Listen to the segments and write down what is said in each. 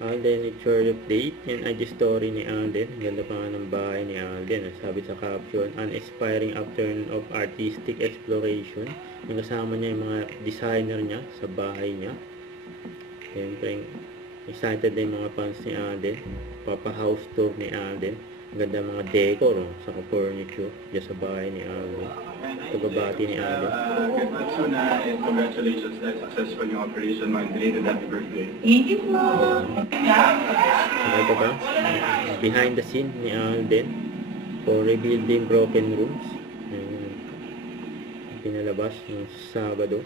Alden, it's your update. Yan ay the story ni Alden. Ganda pa nga ng bahay ni Alden. Sabi sa caption, an inspiring afternoon of artistic exploration. Yung kasama niya yung mga designer niya sa bahay niya. Siyempre, excited na yung mga fans ni Alden. Papa-house tour ni Alden. Ganda mga decor, saka furniture dyan sa bahay ni Alden. Pagbabati ni Alden. Good luck soon and congratulations dahil successful yung operation mo and belated happy birthday. Thank you po. Ito pa, behind the scene ni Alden for rebuilding broken rooms. Ayun, pinalabas ng Sabado.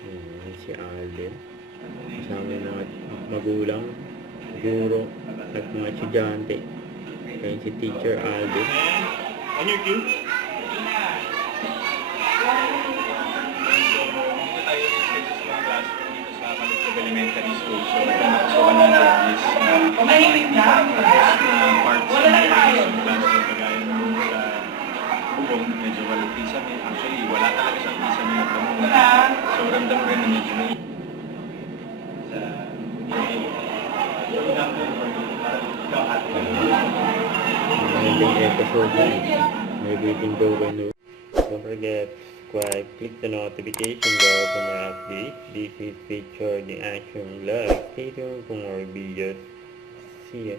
Ayan, si Alden. Kasama yung mga magulang, guro, at mga estudyante. Ayan si Teacher Alden. On your cue. Dito tayo yung spaces ng classroom dito sa Kalugtog Elementary School. So, so 100 is parts ng classroom kagaya nung sa bubong. Medyo walang pisame. Actually, wala talaga siyang pisame na bubong. So, ramdam ko rin na medyo may Magandang episode na may biting broken news. Don't forget to subscribe, click the notification bell for more updates. This is featured in Action Vlog. Stay tuned for more videos. See ya.